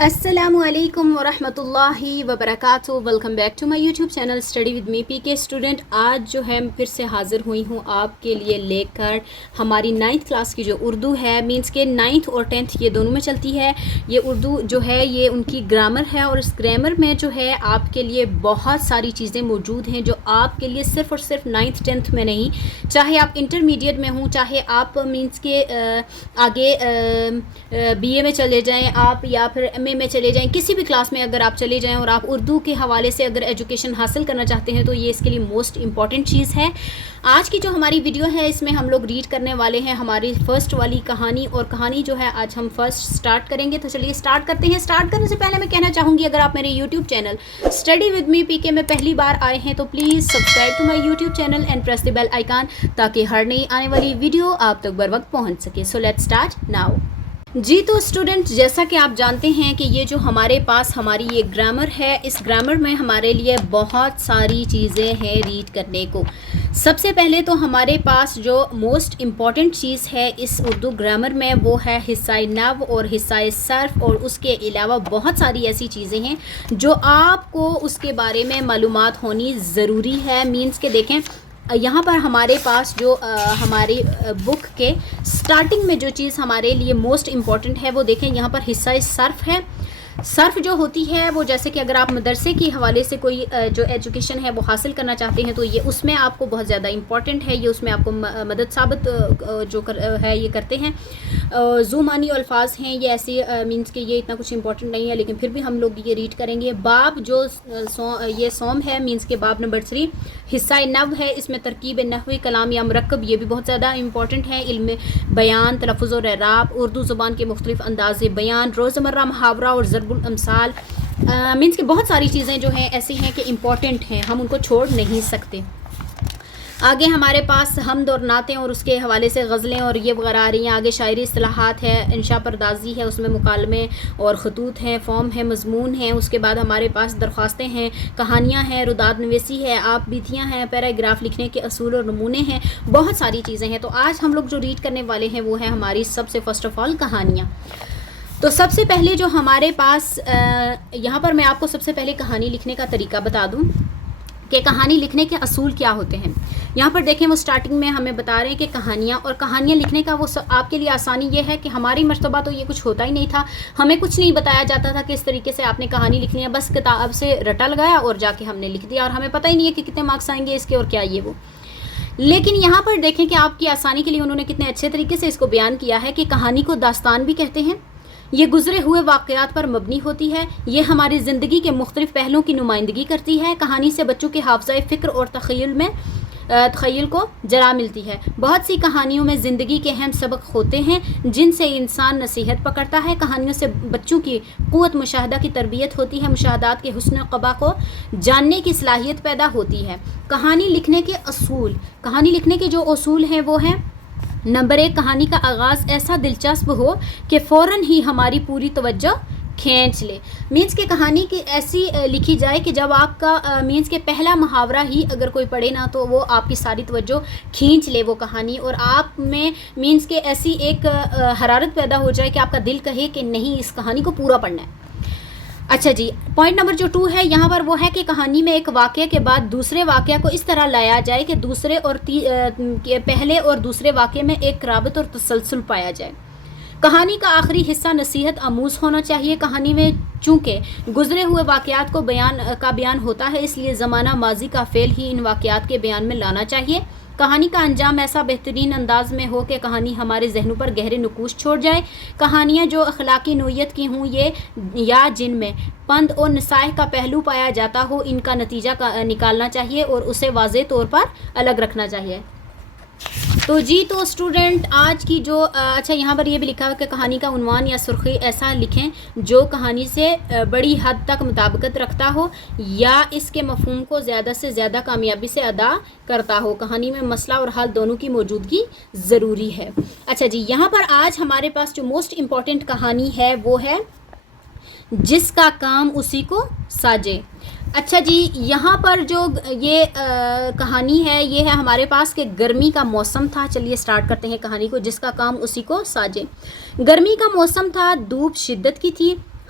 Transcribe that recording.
السلام علیکم ورحمۃ وبرکاتہ. Welcome back to my YouTube channel study with me P K student. آج جو ہے پھر سے حاضر ہوئی ہوں آپ کے لیے لے کر ہماری 9th کلاس کی جو اردو ہے، مینس کہ 9th اور 10th یہ دونوں میں چلتی ہے. یہ اردو جو ہے یہ ان کی گرامر ہے، اور اس گرامر میں جو ہے آپ کے لیے بہت ساری چیزیں موجود ہیں جو آپ کے لیے صرف اور صرف 9th 10th میں نہیں، چاہے آپ انٹرمیڈیٹ میں ہوں، چاہے آپ مینس کہ آگے بی اے میں چلے جائیں آپ، یا پھر ایم اے میں چلے جائیں، کسی بھی کلاس میں اگر آپ چلے جائیں اور آپ اردو کے حوالے سے اگر ایجوکیشن حاصل کرنا چاہتے ہیں تو یہ اس کے لیے موسٹ امپورٹنٹ چیز ہے. آج کی جو ہماری ویڈیو ہے اس میں ہم لوگ ریڈ کرنے والے ہیں ہماری فرسٹ والی کہانی، اور کہانی جو ہے آج ہم فرسٹ سٹارٹ کریں گے. تو چلیے سٹارٹ کرتے ہیں. سٹارٹ کرنے سے پہلے میں کہنا چاہوں گی، اگر آپ میرے YouTube channel study with me P K میں پہلی بار آئے ہیں تو please subscribe to my YouTube channel and press the bell icon, تاکہ ہر نئی آنے والی ویڈیو آپ تک بر وقت پہنچ سکے. So let's start now. جی تو اسٹوڈنٹ، جیسا کہ آپ جانتے ہیں کہ یہ جو ہمارے پاس ہماری یہ گرامر ہے، اس گرامر میں ہمارے لیے بہت ساری چیزیں ہیں ریڈ کرنے کو. سب سے پہلے تو ہمارے پاس جو موسٹ امپورٹنٹ چیز ہے اس اردو گرامر میں وہ ہے حصہ نحو اور حصہ صرف، اور اس کے علاوہ بہت ساری ایسی چیزیں ہیں جو آپ کو اس کے بارے میں معلومات ہونی ضروری ہے. مینس کہ دیکھیں یہاں پر ہمارے پاس جو ہماری بک کے سٹارٹنگ میں جو چیز ہمارے لیے موسٹ امپورٹنٹ ہے وہ دیکھیں، یہاں پر حصہ صرف ہے. صرف جو ہوتی ہے وہ جیسے کہ اگر آپ مدرسے کے حوالے سے کوئی جو ایجوکیشن ہے وہ حاصل کرنا چاہتے ہیں تو یہ اس میں آپ کو بہت زیادہ امپورٹنٹ ہے، یہ اس میں آپ کو مدد ثابت جو ہے یہ کرتے ہیں. ذو معنی الفاظ ہیں یہ ایسی، مینس کہ یہ اتنا کچھ امپورٹنٹ نہیں ہے لیکن پھر بھی ہم لوگ یہ ریڈ کریں گے. باب جو یہ سوم ہے، مینس کہ باب نمبر 3 حصہ نحو ہے، اس میں ترکیب نحوی، کلام یا مرکب، یہ بھی بہت زیادہ امپورٹنٹ ہے. علم بیان، تلفظ اور اعراب، اردو زبان کے مختلف انداز بیان، روزمرہ محاورہ اور ضرب الامثال، مینس کہ بہت ساری چیزیں جو ہیں ایسی ہیں کہ امپورٹنٹ ہیں، ہم ان کو چھوڑ نہیں سکتے. آگے ہمارے پاس حمد اور نعتیں اور اس کے حوالے سے غزلیں اور یہ وغیرہ آ رہی ہیں. آگے شاعری اصطلاحات ہے، انشاء پردازی ہے، اس میں مکالمے اور خطوط ہیں، فارم ہے، مضمون ہیں. اس کے بعد ہمارے پاس درخواستیں ہیں، کہانیاں ہیں، رداد نویسی ہے، آپ بیتیاں ہیں، پیراگراف لکھنے کے اصول اور نمونے ہیں، بہت ساری چیزیں ہیں. تو آج ہم لوگ جو ریڈ کرنے والے ہیں وہ ہے ہماری سب سے فرسٹ آف آل کہانیاں. تو سب سے پہلے جو ہمارے پاس یہاں پر میں آپ کو سب سے پہلے کہانی لکھنے کا طریقہ بتا دوں کہ کہانی لکھنے کے اصول کیا ہوتے ہیں. یہاں پر دیکھیں وہ سٹارٹنگ میں ہمیں بتا رہے ہیں کہ کہانیاں، اور کہانیاں لکھنے کا وہ آپ کے لیے آسانی یہ ہے کہ ہماری مرتبہ تو یہ کچھ ہوتا ہی نہیں تھا، ہمیں کچھ نہیں بتایا جاتا تھا کہ اس طریقے سے آپ نے کہانی لکھنی ہے. بس کتاب سے رٹا لگایا اور جا کے ہم نے لکھ دیا، اور ہمیں پتہ ہی نہیں ہے کہ کتنے مارکس آئیں گے اس کے اور کیا یہ وہ. لیکن یہاں پر دیکھیں کہ آپ کی آسانی کے لیے انہوں نے کتنے اچھے طریقے سے اس کو بیان کیا ہے کہ کہانی کو داستان بھی کہتے ہیں. یہ گزرے ہوئے واقعات پر مبنی ہوتی ہے، یہ ہماری زندگی کے مختلف پہلوؤں کی نمائندگی کرتی ہے. کہانی سے بچوں کے حافظہ فکر اور تخیل کو جرا ملتی ہے. بہت سی کہانیوں میں زندگی کے اہم سبق ہوتے ہیں جن سے انسان نصیحت پکڑتا ہے. کہانیوں سے بچوں کی قوت مشاہدہ کی تربیت ہوتی ہے، مشاہدات کے حسن قبا کو جاننے کی صلاحیت پیدا ہوتی ہے. کہانی لکھنے کے اصول، کہانی لکھنے کے جو اصول ہیں وہ ہیں: نمبر 1، کہانی کا آغاز ایسا دلچسپ ہو کہ فوراً ہی ہماری پوری توجہ کھینچ لے. مینس کہ کہانی کی ایسی لکھی جائے کہ جب آپ کا مینس کہ پہلا محاورہ ہی اگر کوئی پڑھے نا تو وہ آپ کی ساری توجہ کھینچ لے وہ کہانی، اور آپ میں مینس کہ ایسی ایک حرارت پیدا ہو جائے کہ آپ کا دل کہے کہ نہیں اس کہانی کو پورا پڑھنا ہے. اچھا جی، پوائنٹ نمبر جو 2 ہے یہاں پر وہ ہے کہ کہانی میں ایک واقعہ کے بعد دوسرے واقعہ کو اس طرح لایا جائے کہ دوسرے اور پہلے اور دوسرے واقعے میں ایک رابط اور تسلسل پایا جائے. کہانی کا آخری حصہ نصیحت آموز ہونا چاہیے. کہانی میں چونکہ گزرے ہوئے واقعات کو بیان ہوتا ہے، اس لیے زمانہ ماضی کا فعل ہی ان واقعات کے بیان میں لانا چاہیے. کہانی کا انجام ایسا بہترین انداز میں ہو کہ کہانی ہمارے ذہنوں پر گہرے نقوش چھوڑ جائے. کہانیاں جو اخلاقی نوعیت کی ہوں یا جن میں پند اور نصائح کا پہلو پایا جاتا ہو، ان کا نتیجہ نکالنا چاہیے اور اسے واضح طور پر الگ رکھنا چاہیے. تو جی تو اسٹوڈنٹ آج کی جو اچھا یہاں پر یہ بھی لکھا ہوا کہ کہانی کا عنوان یا سرخی ایسا لکھیں جو کہانی سے بڑی حد تک مطابقت رکھتا ہو یا اس کے مفہوم کو زیادہ سے زیادہ کامیابی سے ادا کرتا ہو. کہانی میں مسئلہ اور حل دونوں کی موجودگی ضروری ہے. اچھا جی، یہاں پر آج ہمارے پاس جو موسٹ امپورٹنٹ کہانی ہے وہ ہے جس کا کام اسی کو ساجے. اچھا جی، یہاں پر جو یہ کہانی ہے یہ ہے ہمارے پاس کہ گرمی کا موسم تھا. چلیے سٹارٹ کرتے ہیں کہانی کو. جس کا کام اسی کو ساجے. گرمی کا موسم تھا، دھوپ شدت کی تھی،